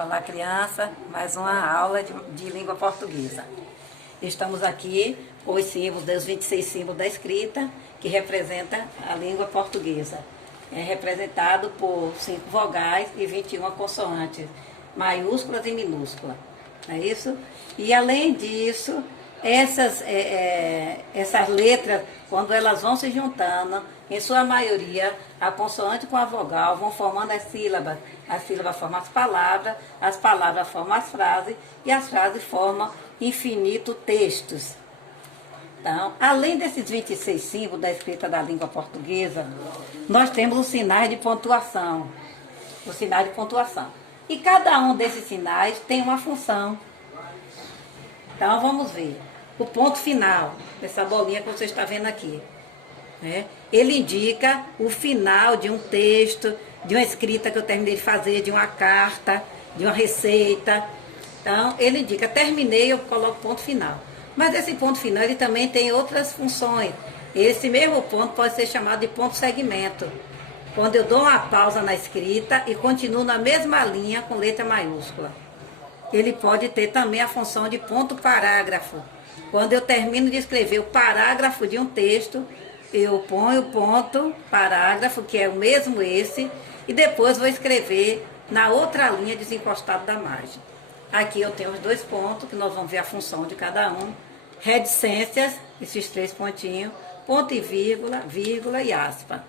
Olá, criança, mais uma aula de língua portuguesa. Estamos aqui com os símbolos, dos 26 símbolos da escrita, que representa a língua portuguesa. É representado por 5 vogais e 21 consoantes, maiúsculas e minúsculas. Não é isso? E além disso, essas letras, quando elas vão se juntando, em sua maioria, a consoante com a vogal vão formando as sílabas formam as palavras formam as frases, e as frases formam infinitos textos. Então, além desses 26 símbolos da escrita da língua portuguesa, nós temos os sinais de pontuação. Os sinais de pontuação. E cada um desses sinais tem uma função. Então, vamos ver. O ponto final, dessa bolinha que você está vendo aqui. Ele indica o final de um texto, de uma escrita que eu terminei de fazer, de uma carta, de uma receita. Então, ele indica, terminei, eu coloco ponto final. Mas esse ponto final, ele também tem outras funções. Esse mesmo ponto pode ser chamado de ponto segmento. Quando eu dou uma pausa na escrita e continuo na mesma linha com letra maiúscula. Ele pode ter também a função de ponto parágrafo. Quando eu termino de escrever o parágrafo de um texto, eu ponho o ponto parágrafo, que é o mesmo esse, e depois vou escrever na outra linha desencostado da margem. Aqui eu tenho os 2 pontos, que nós vamos ver a função de cada um. Reticências, esses 3 pontinhos, ponto e vírgula, vírgula e aspa.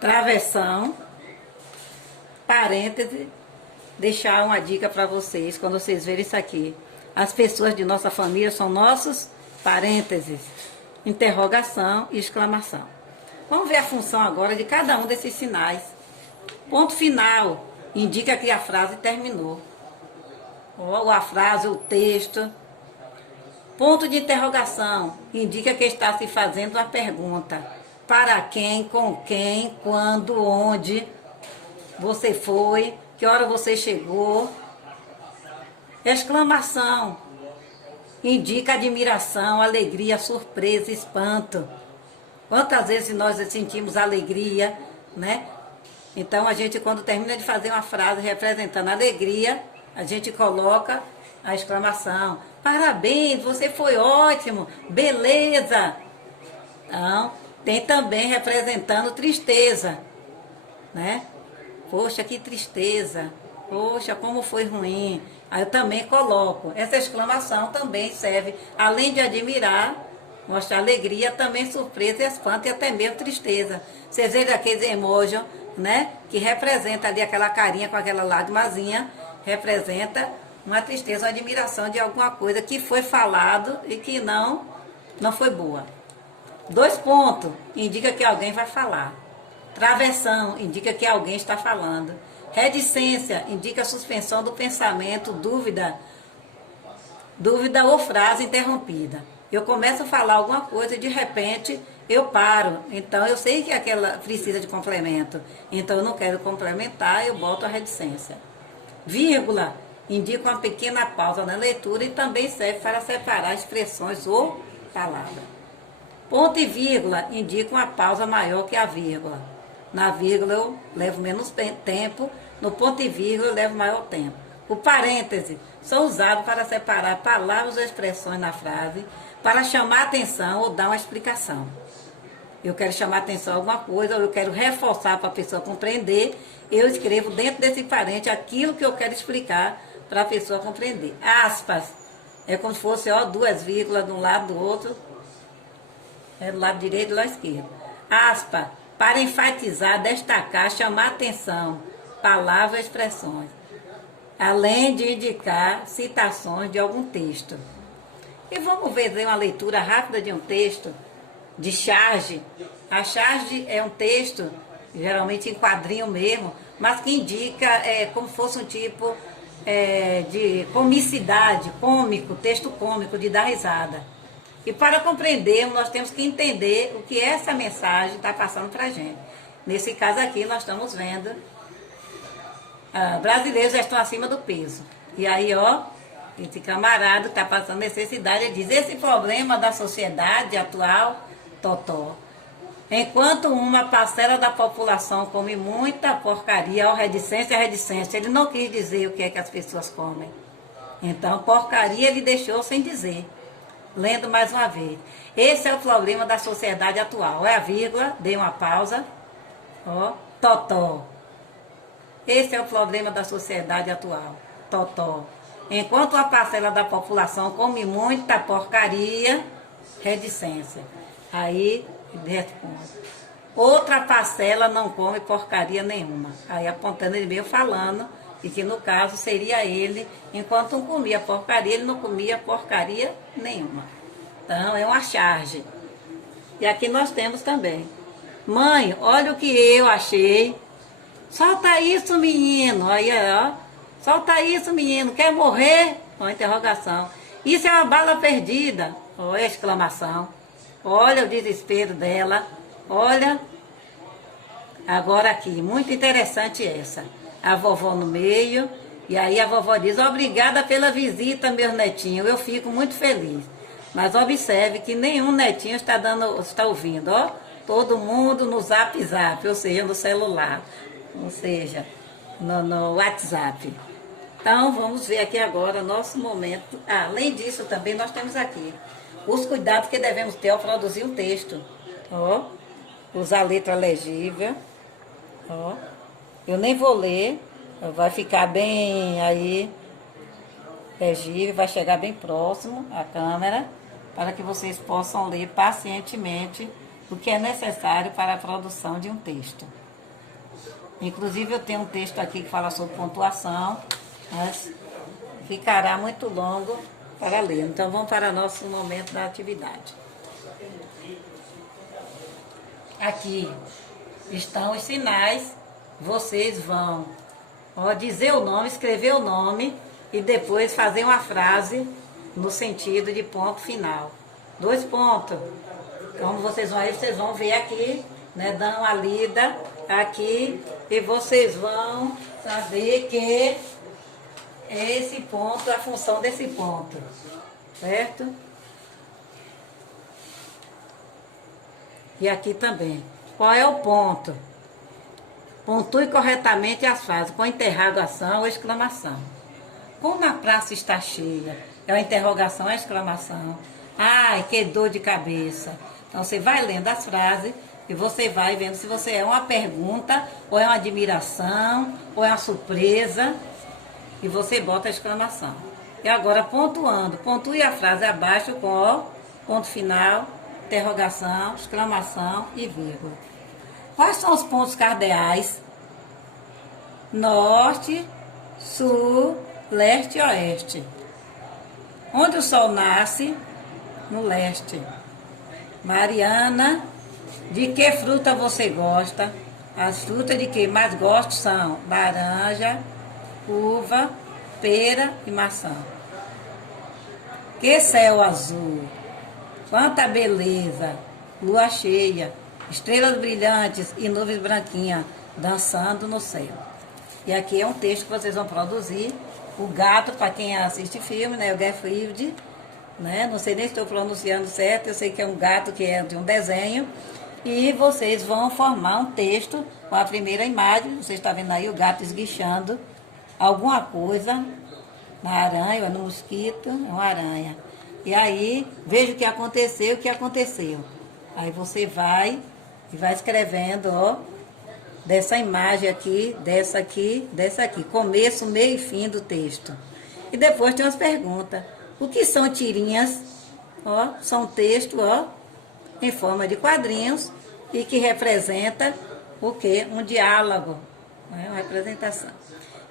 Travessão, parêntese, deixar uma dica para vocês, quando vocês verem isso aqui. As pessoas de nossa família são nossos parênteses. Interrogação e exclamação. Vamos ver a função agora de cada um desses sinais. Ponto final indica que a frase terminou. Ou a frase, o texto. Ponto de interrogação indica que está se fazendo uma pergunta. Para quem, com quem, quando, onde você foi, que hora você chegou. Exclamação indica admiração, alegria, surpresa, espanto. Quantas vezes nós sentimos alegria, né? Então, a gente, quando termina de fazer uma frase representando alegria, a gente coloca a exclamação. Parabéns, você foi ótimo, beleza. Então, tem também representando tristeza, né? Poxa, que tristeza. Poxa, como foi ruim. Aí eu também coloco. Essa exclamação também serve, além de admirar, mostrar alegria, também surpresa, espanto e até mesmo tristeza. Vocês veem aqueles emojis, né? Que representa ali aquela carinha com aquela lágrimazinha, representa uma tristeza, uma admiração de alguma coisa que foi falado e que não foi boa. 2 pontos, indica que alguém vai falar. Travessão, indica que alguém está falando. Reticência indica a suspensão do pensamento, dúvida ou frase interrompida. Eu começo a falar alguma coisa e de repente eu paro. Então eu sei que aquela precisa de complemento. Então eu não quero complementar, eu boto a reticência. Vírgula indica uma pequena pausa na leitura e também serve para separar expressões ou palavras. Ponto e vírgula indicam uma pausa maior que a vírgula. Na vírgula eu levo menos tempo, no ponto e vírgula eu levo maior tempo. O parêntese são usados para separar palavras ou expressões na frase, para chamar atenção ou dar uma explicação. Eu quero chamar atenção a alguma coisa, ou eu quero reforçar para a pessoa compreender, eu escrevo dentro desse parêntese aquilo que eu quero explicar para a pessoa compreender. Aspas, é como se fosse 2 vírgulas de um lado do outro, do lado direito e do lado esquerdo. Aspa, para enfatizar, destacar, chamar atenção, palavras ou expressões, além de indicar citações de algum texto. E vamos ver uma leitura rápida de um texto de charge. A charge é um texto, geralmente em quadrinho mesmo, mas que indica como se fosse um tipo de comicidade, cômico, texto cômico, de dar risada. E para compreendermos, nós temos que entender o que essa mensagem está passando para a gente. Nesse caso aqui, nós estamos vendo brasileiros já estão acima do peso. E aí, esse camarada está passando necessidade, ele diz, esse problema da sociedade atual, totó. Enquanto uma parcela da população come muita porcaria, ó, reticência, reticência. Ele não quis dizer o que é que as pessoas comem. Então, porcaria ele deixou sem dizer. Lendo mais uma vez. Esse é o problema da sociedade atual. É a vírgula, dei uma pausa. Ó, totó. Esse é o problema da sociedade atual. Totó. Enquanto uma parcela da população come muita porcaria, reticência. Aí ele responde. Outra parcela não come porcaria nenhuma. Aí apontando ele veio falando e que no caso seria ele, enquanto um comia porcaria, ele não comia porcaria nenhuma. Então é uma charge. E aqui nós temos também. Mãe, olha o que eu achei. Solta isso, menino. Aí, ó. Solta isso, menino. Quer morrer? Ó, interrogação. Isso é uma bala perdida. Ó, exclamação. Olha o desespero dela. Olha. Agora aqui, muito interessante essa. A vovó no meio. E aí a vovó diz, obrigada pela visita, meu netinho. Eu fico muito feliz. Mas observe que nenhum netinho está ouvindo, ó. Todo mundo no zap, ou seja, no celular. Ou seja, no WhatsApp. Então, vamos ver aqui agora nosso momento. Além disso, também nós temos aqui os cuidados que devemos ter ao produzir um texto. Ó, usar letra legível. Ó, eu nem vou ler, vai ficar bem aí legível, vai chegar bem próximo à câmera, para que vocês possam ler pacientemente o que é necessário para a produção de um texto. Inclusive, eu tenho um texto aqui que fala sobre pontuação, mas ficará muito longo para ler. Então, vamos para o nosso momento da atividade. Aqui estão os sinais. Vocês vão dizer o nome, escrever o nome e depois fazer uma frase no sentido de ponto final. 2 pontos. Como vocês vão ver aqui, né, dando uma lida aqui e vocês vão saber que esse ponto, a função desse ponto, certo? E aqui também. Qual é o ponto? Pontue corretamente as frases com interrogação ou exclamação. Como a praça está cheia? É uma interrogação, é uma exclamação. Ai, que dor de cabeça. Então você vai lendo as frases e você vai vendo se você é uma pergunta, ou é uma admiração, ou é uma surpresa. E você bota a exclamação. E agora pontuando. Pontue a frase abaixo com o ponto final, interrogação, exclamação e vírgula. Quais são os pontos cardeais? Norte, sul, leste e oeste. Onde o sol nasce? No leste. Mariana, de que fruta você gosta? As frutas de que mais gosto são laranja, uva, pera e maçã. Que céu azul! Quanta beleza! Lua cheia, estrelas brilhantes e nuvens branquinhas dançando no céu. E aqui é um texto que vocês vão produzir. O gato, para quem assiste filme, né, o Garfield, né, não sei nem se estou pronunciando certo, eu sei que é um gato que é de um desenho. E vocês vão formar um texto com a primeira imagem. Você está vendo aí o gato esguichando alguma coisa na aranha, ou no mosquito, é uma aranha. E aí, veja o que aconteceu. Aí você vai e vai escrevendo, ó, dessa imagem aqui, dessa aqui, dessa aqui. Começo, meio e fim do texto. E depois tem umas perguntas. O que são tirinhas? Ó, são textos, ó, em forma de quadrinhos e que representa o quê? Um diálogo, né? Uma representação.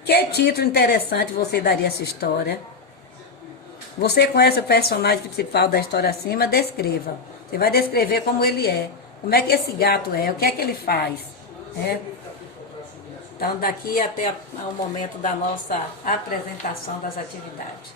Que título interessante você daria a essa história? Você conhece o personagem principal da história acima? Descreva. Você vai descrever como ele é. Como é que esse gato é? O que é que ele faz? É. Então, daqui até o momento da nossa apresentação das atividades.